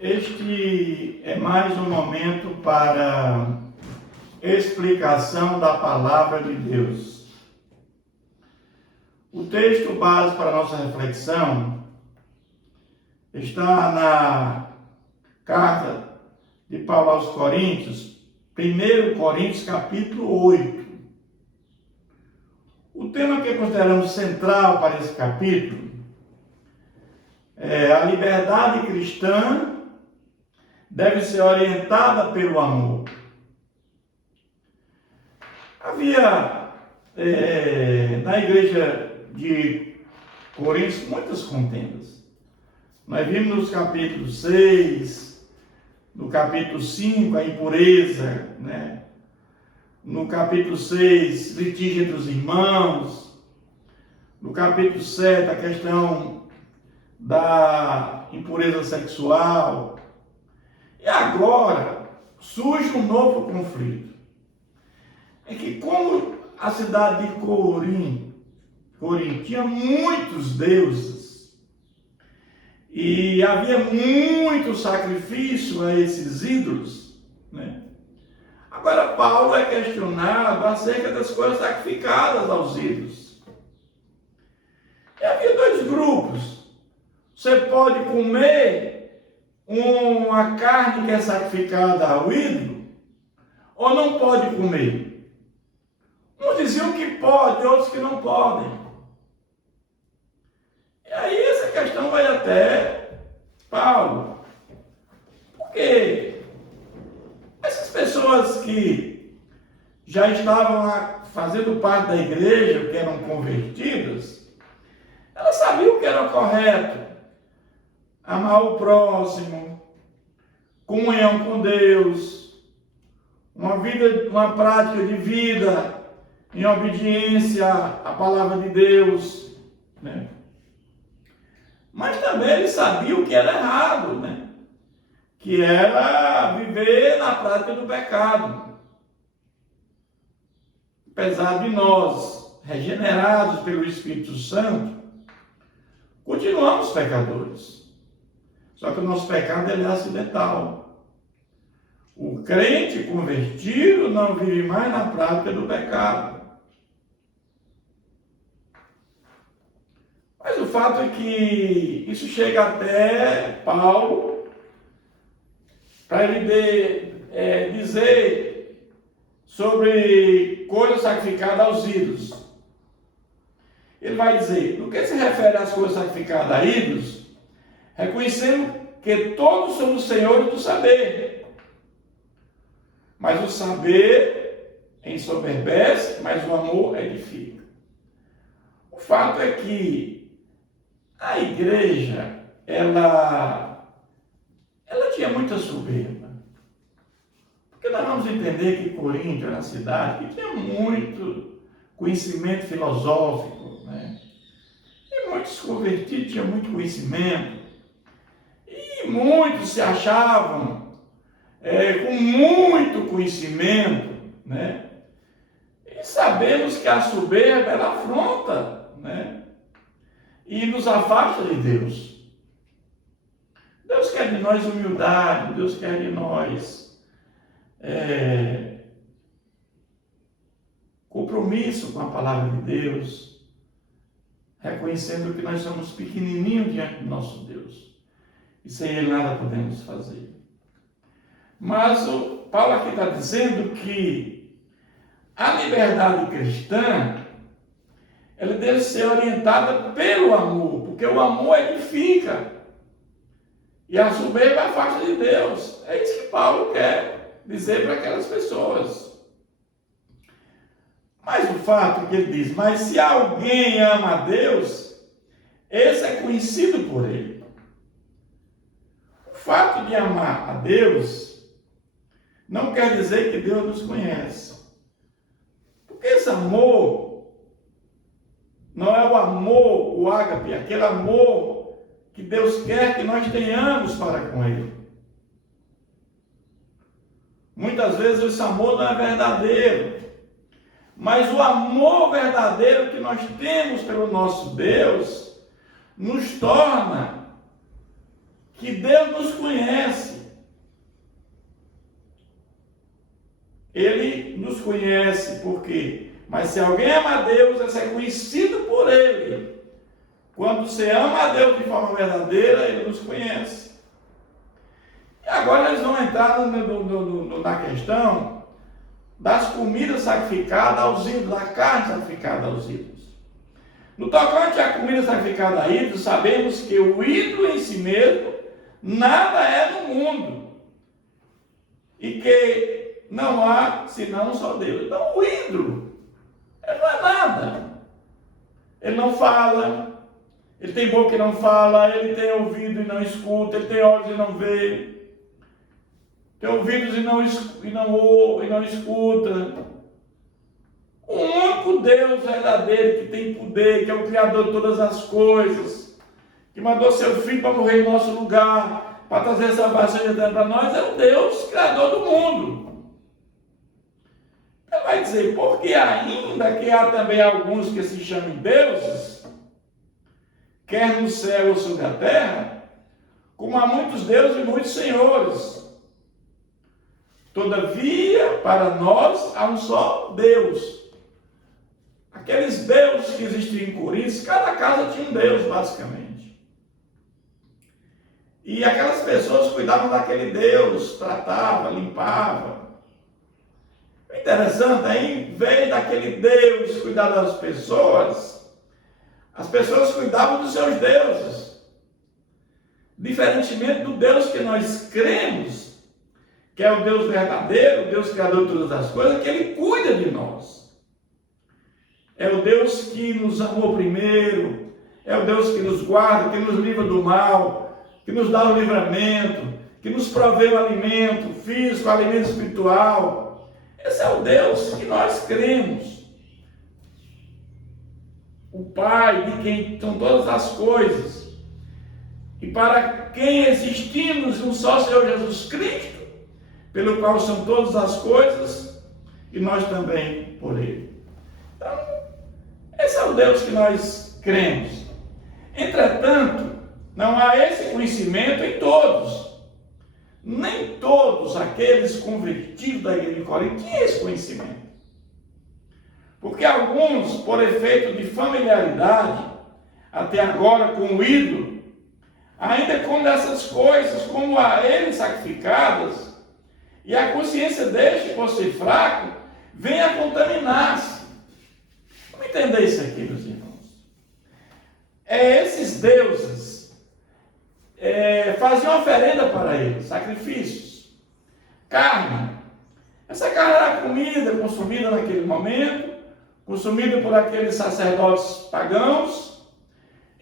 Este é mais um momento para explicação da palavra de Deus. O texto base para a nossa reflexão está na carta de Paulo aos Coríntios, 1 Coríntios capítulo 8. O tema que consideramos central para esse capítulo é a liberdade cristã deve ser orientada pelo amor. Havia na igreja de Coríntios muitas contendas. Nós vimos nos capítulos 6, no capítulo 5, a impureza, né? No capítulo 6, litígio entre os irmãos. No capítulo 7, a questão da impureza sexual. E agora surge um novo conflito. É que como a cidade de Corinto tinha muitos deuses e havia muito sacrifício a esses ídolos, né? Agora Paulo é questionado acerca das coisas sacrificadas aos ídolos. E havia dois grupos. Você pode comer uma carne que é sacrificada ao ídolo, ou não pode comer. Uns diziam que pode, outros que não podem. E aí essa questão vai até Paulo. Por quê? Essas pessoas que já estavam fazendo parte da igreja, que eram convertidas, elas sabiam o que era correto. Amar o próximo, comunhão com Deus, uma prática de vida em obediência à palavra de Deus, né? Mas também eles sabiam que era errado, né? Que era viver na prática do pecado. Apesar de nós, regenerados pelo Espírito Santo, continuamos pecadores. Só que o nosso pecado é acidental. O crente convertido não vive mais na prática do pecado. Mas o fato é que isso chega até Paulo para ele dizer sobre coisas sacrificadas aos ídolos. Ele vai dizer, no que se refere às coisas sacrificadas a ídolos, reconhecendo que todos somos senhores do saber. Mas o saber ensoberbece, mas o amor edifica. O fato é que a igreja, ela tinha muita soberba. Porque nós vamos entender que Corinto era uma cidade que tinha muito conhecimento filosófico, né? E muitos convertidos tinham muito conhecimento. E muitos se achavam com muito conhecimento, né? E sabemos que a soberba ela afronta, né? E nos afasta de Deus. Deus quer de nós humildade, Deus quer de nós compromisso com a palavra de Deus, reconhecendo que nós somos pequenininhos diante do nosso Deus. E sem Ele nada podemos fazer. Mas o Paulo aqui está dizendo que a liberdade cristã, ela deve ser orientada pelo amor, porque o amor edifica. E a soberba afasta de Deus. É isso que Paulo quer dizer para aquelas pessoas. Mas o fato é que ele diz, mas se alguém ama a Deus, esse é conhecido por Ele. O fato de amar a Deus não quer dizer que Deus nos conhece. Porque esse amor não é o amor, o ágape, aquele amor que Deus quer que nós tenhamos para com Ele. Muitas vezes esse amor não é verdadeiro. Mas o amor verdadeiro que nós temos pelo nosso Deus nos torna que que Deus nos conhece. Ele nos conhece, por quê? Mas se alguém ama a Deus, é ser conhecido por Ele. Quando você ama a Deus de forma verdadeira, Ele nos conhece. E agora eles vão entrar na questão das comidas sacrificadas aos ídolos, da carne sacrificada aos ídolos. No tocante à comida sacrificada a ídolos, sabemos que o ídolo em si mesmo nada é no mundo. E que não há senão só Deus. Então o ídolo, ele não é nada. Ele não fala, ele tem boca e não fala, ele tem ouvido e não escuta, ele tem olhos e não vê, tem ouvidos e não escuta. O único Deus verdadeiro que tem poder, que é o Criador de todas as coisas, que mandou seu Filho para morrer em nosso lugar, para trazer salvação eterna para nós, é o Deus Criador do mundo. Ele vai dizer, porque ainda que há também alguns que se chamem deuses, quer no céu ou sobre a terra, como há muitos deuses e muitos senhores. Todavia, para nós, há um só Deus. Aqueles deuses que existiam em Corinto, cada casa tinha um deus, basicamente. E aquelas pessoas cuidavam daquele deus, tratavam, limpavam. O interessante é, em vez daquele deus cuidar das pessoas, as pessoas cuidavam dos seus deuses. Diferentemente do Deus que nós cremos, que é o Deus verdadeiro, o Deus criador de todas as coisas, que Ele cuida de nós. É o Deus que nos amou primeiro, é o Deus que nos guarda, que nos livra do mal, que nos dá o livramento, que nos provê o alimento físico, o alimento espiritual. Esse é o Deus que nós cremos. O Pai de quem são todas as coisas. E para quem existimos um só Senhor Jesus Cristo, pelo qual são todas as coisas, e nós também por Ele. Então, esse é o Deus que nós cremos. Entretanto, não há esse conhecimento em todos. Nem todos aqueles convertidos da igreja de Corinto tinham esse conhecimento. Porque alguns, por efeito de familiaridade, até agora com o ídolo, ainda com dessas coisas, como a ele sacrificadas, e a consciência deste, por ser fraco, vem a contaminar-se. Vamos entender isso aqui, meus irmãos. Esses deuses faziam oferenda para eles, sacrifícios, carne. Essa carne era comida consumida naquele momento, consumida por aqueles sacerdotes pagãos,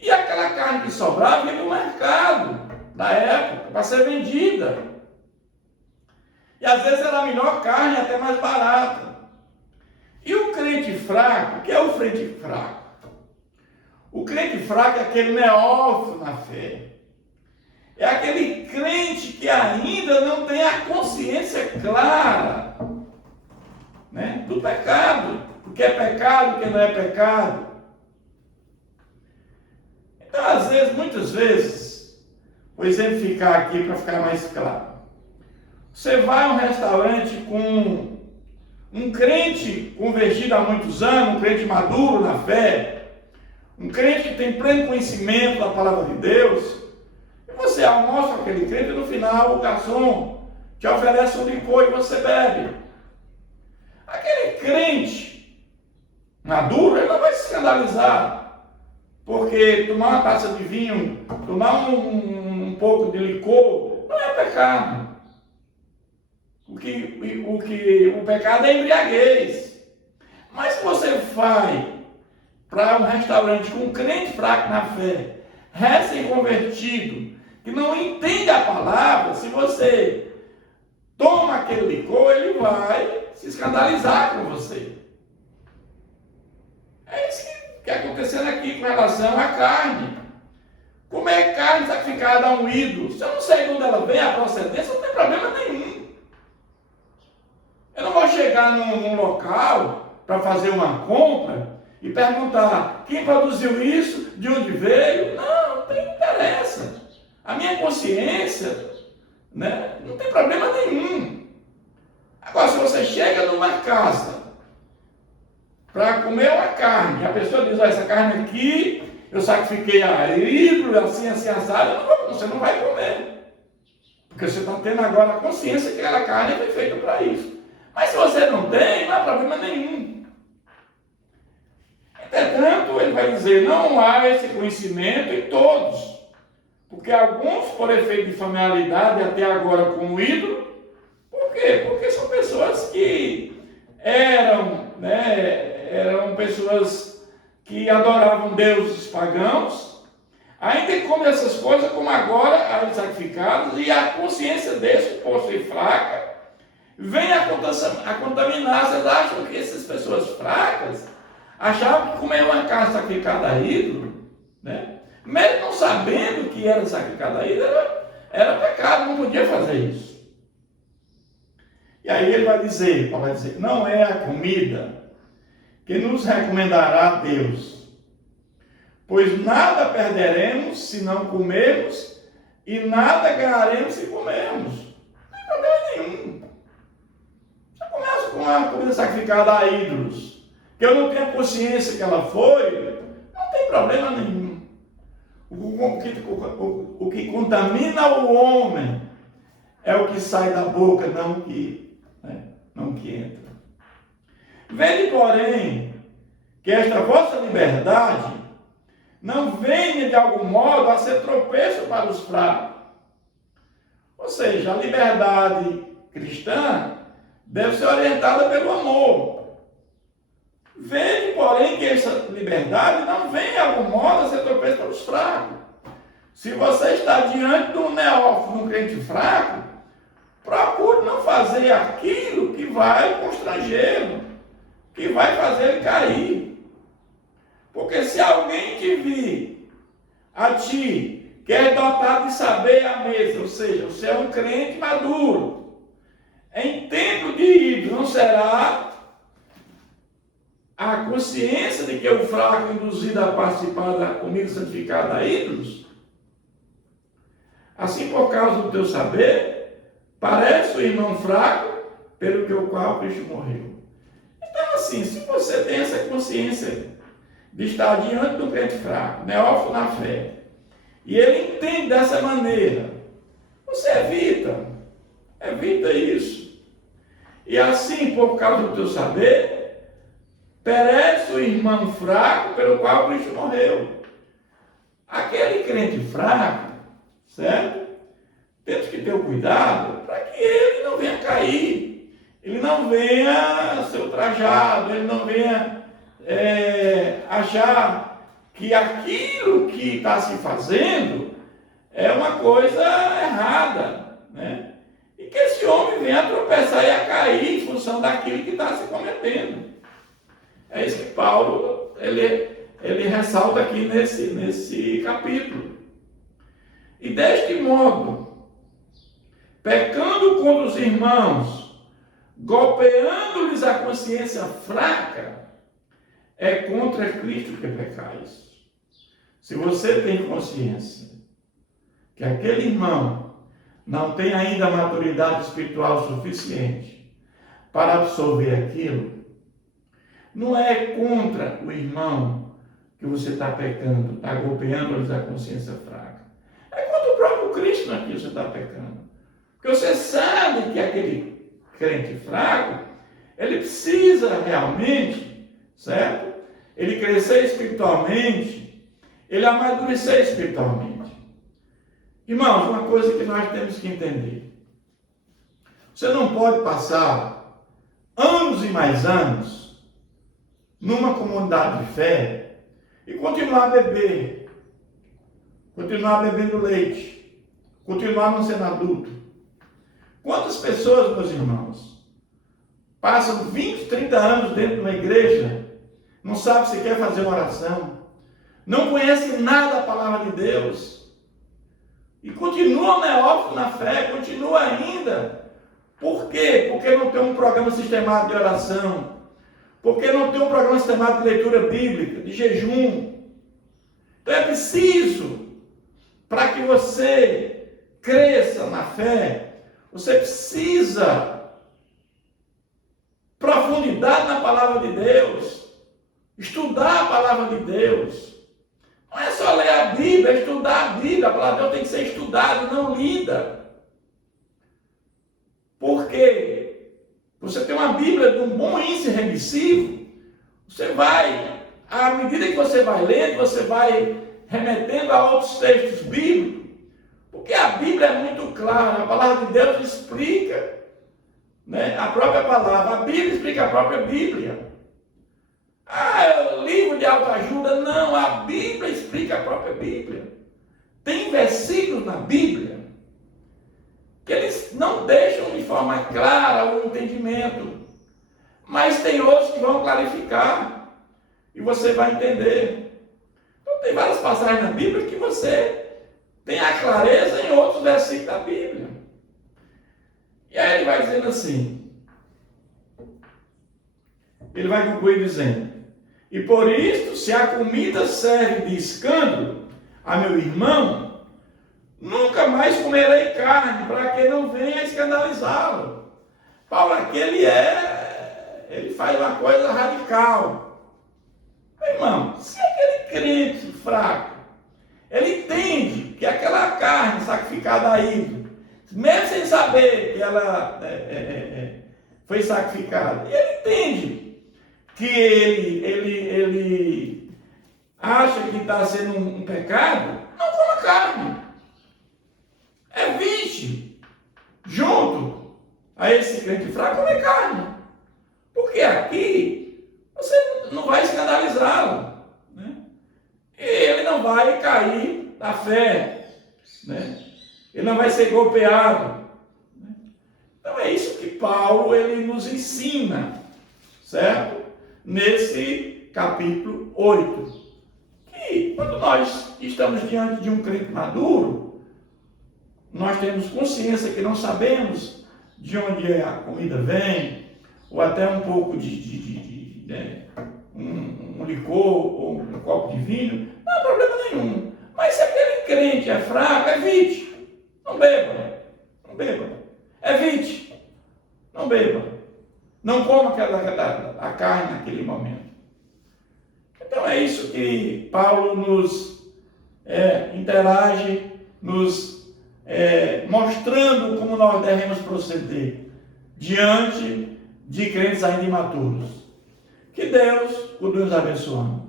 e aquela carne que sobrava ia para o mercado da época, para ser vendida. E às vezes era a melhor carne, até mais barata. E o crente fraco, o que é o crente fraco? O crente fraco é aquele neófito na fé. É aquele crente que ainda não tem a consciência clara, né, do pecado. O que é pecado, o que não é pecado. Então, às vezes, muitas vezes, vou exemplificar aqui para ficar mais claro. Você vai a um restaurante com um crente convertido há muitos anos, um crente maduro na fé, um crente que tem pleno conhecimento da palavra de Deus, e você almoça com aquele crente e no final o garçom te oferece um licor e você bebe. Aquele crente maduro, ele não vai se escandalizar, porque tomar uma taça de vinho, tomar um pouco de licor, não é pecado. O pecado é embriaguez. Mas se você vai para um restaurante com um crente fraco na fé, recém-convertido, que não entende a palavra, se você toma aquele licor, ele vai se escandalizar com você. É isso que está acontecendo aqui com relação à carne. Comer carne sacrificada a um ídolo, se eu não sei de onde ela vem, a procedência, não tem problema nenhum. Eu não vou chegar num local para fazer uma compra e perguntar quem produziu isso, de onde veio. Não tem interessa. A minha tem consciência, né? Não tem problema nenhum. Agora, se você chega numa casa para comer uma carne, a pessoa diz, essa carne aqui, eu sacrifiquei a ídolo, assim, assado, você não vai comer. Porque você está tendo agora a consciência que aquela carne foi feita para isso. Mas se você não tem, não há problema nenhum. Entretanto, ele vai dizer, não há esse conhecimento em todos. Porque alguns, por efeito de familiaridade, até agora com o ídolo, por quê? Porque são pessoas que eram pessoas que adoravam deuses pagãos, ainda comem essas coisas como agora as sacrificadas, e a consciência desse, por ser fraca, vem a contaminar. Vocês acham que essas pessoas fracas achavam que comer uma carne sacrificada a ídolo, né? Mesmo não sabendo que era sacrificada a ídolo, era pecado, não podia fazer isso. E aí ele vai dizer, Paulo vai dizer, não é a comida que nos recomendará a Deus, pois nada perderemos se não comermos, e nada ganharemos se comermos. Não tem problema nenhum. Você começa com uma comida sacrificada a ídolos, que eu não tenho consciência que ela foi, não tem problema nenhum. O que contamina o homem é o que sai da boca, não o que entra. Vede, porém, que esta vossa liberdade não venha de algum modo a ser tropeço para os fracos. Ou seja, a liberdade cristã deve ser orientada pelo amor. Vede, porém, que essa liberdade não vem de algum modo a ser tropeço para os fracos. Se você está diante de um neófito, de um crente fraco, procure não fazer aquilo que vai constrangê-lo, que vai fazer ele cair. Porque se alguém te vir a ti, que é dotado de saber à mesa, ou seja, você é um crente maduro, em tempo de ídolo, não será a consciência de que o fraco é induzido a participar da comida santificada a ídolos? Assim, por causa do teu saber, parece o irmão fraco, pelo que o qual Cristo morreu. Então, assim, se você tem essa consciência de estar diante do crente fraco, neófito na fé, e ele entende dessa maneira, você evita isso. E assim, por causa do teu saber, perece o irmão fraco pelo qual Cristo morreu. Aquele crente fraco, certo? Temos que ter o cuidado para que ele não venha cair, ele não venha ser ultrajado, ele não venha achar que aquilo que está se fazendo é uma coisa errada, né? E que esse homem venha a tropeçar e a cair em função daquilo que está se cometendo. É isso que Paulo ele ressalta aqui nesse capítulo. E deste modo, pecando contra os irmãos, golpeando-lhes a consciência fraca, é contra Cristo que pecais. Se você tem consciência que aquele irmão não tem ainda maturidade espiritual suficiente para absorver aquilo, não é contra o irmão que você está pecando, está golpeando-lhes a consciência fraca. É contra o próprio Cristo que você está pecando. Porque você sabe que aquele crente fraco, ele precisa realmente, certo? Ele crescer espiritualmente, ele amadurecer espiritualmente. Irmãos, uma coisa que nós temos que entender. Você não pode passar anos e mais anos numa comunidade de fé e continuar a beber, continuar bebendo leite, continuar não sendo adulto. Quantas pessoas, meus irmãos, passam 20, 30 anos dentro de uma igreja, não sabe se quer fazer uma oração, não conhece nada da palavra de Deus, e continua neófito na fé, continua ainda. Por quê? Porque não tem um programa sistemático de oração, porque não tem um programa sistemático de leitura bíblica, de jejum. Então é preciso, para que você cresça na fé, você precisa profundidade na palavra de Deus, estudar a palavra de Deus. Não é só ler a Bíblia, é estudar a Bíblia. A palavra de Deus tem que ser estudada e não lida. Porque você tem uma Bíblia de um bom índice remissivo, você vai, à medida que você vai lendo, você vai remetendo a outros textos bíblicos, porque a Bíblia é muito clara, a palavra de Deus explica, né, a própria palavra, a Bíblia explica a própria Bíblia. Livro de autoajuda, não, a Bíblia explica a própria Bíblia. Tem versículos na Bíblia que eles não deixam de forma clara o entendimento, mas tem outros que vão clarificar e você vai entender. Então tem várias passagens na Bíblia que você tem a clareza em outros versículos da Bíblia. E aí ele vai dizendo assim, ele vai concluir dizendo: e por isto, se a comida serve de escândalo a meu irmão, nunca mais comerei carne, para que não venha escandalizá-lo. Paulo aqui, ele faz uma coisa radical. Irmão, se aquele crente fraco, ele entende que aquela carne sacrificada a ídolo, mesmo sem saber que ela foi sacrificada, e ele entende que ele acha que está sendo um pecado, não coma carne. Evite, junto a esse crente fraco, comer carne. Porque aqui você não vai escandalizá-lo, né? E ele não vai cair da fé, né? Ele não vai ser golpeado, né? Então é isso que Paulo ele nos ensina, certo? Nesse capítulo 8. Que quando nós estamos diante de um crente maduro, nós temos consciência que não sabemos de onde a comida vem, ou até um pouco um licor ou um copo de vinho, não há problema nenhum. Mas se aquele crente é fraco, evite. Não beba. Não beba. Evite. Não beba. Não coma a carne naquele momento. Então é isso que Paulo nos interage, nos mostrando como nós devemos proceder diante de crentes ainda imaturos. Que Deus nos abençoe.